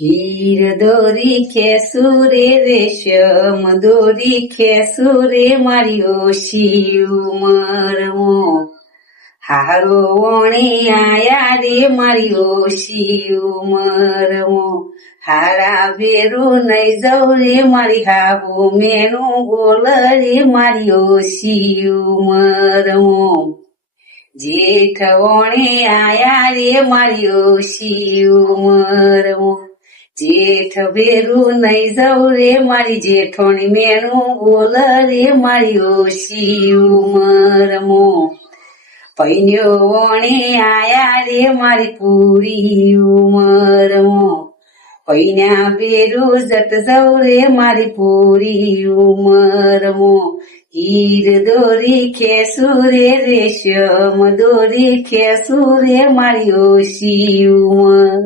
હીર દોરી ખેસું રે રેશમ દોરી ખેસું રે મારી ઓશી ઉમરમો હારો વણે આયા રે મારી ઓશી ઉમરમો હારા બેરું નઈ જઉં રે મારી હાબુ મેનું ગોલ રે મારી ઓશી ઉમરમો જેઠ વણે આયા રે મારી ઓશી ઉમરમો જેઠ બેરું નઈ જઉં રે મારી જેઠોણી મેનું બોલ રે મારી ઓશી ઉમરમો પૈન્યો વણે આયા રે મારી પૂરી ઉમરમો પૈન્યા બેરું જત જઉં રે મારી પૂરી ઉમરમો હીર દોરી ખેસું રે રેશમ દોરી ખેસું રે મારી ઓશી ઉમર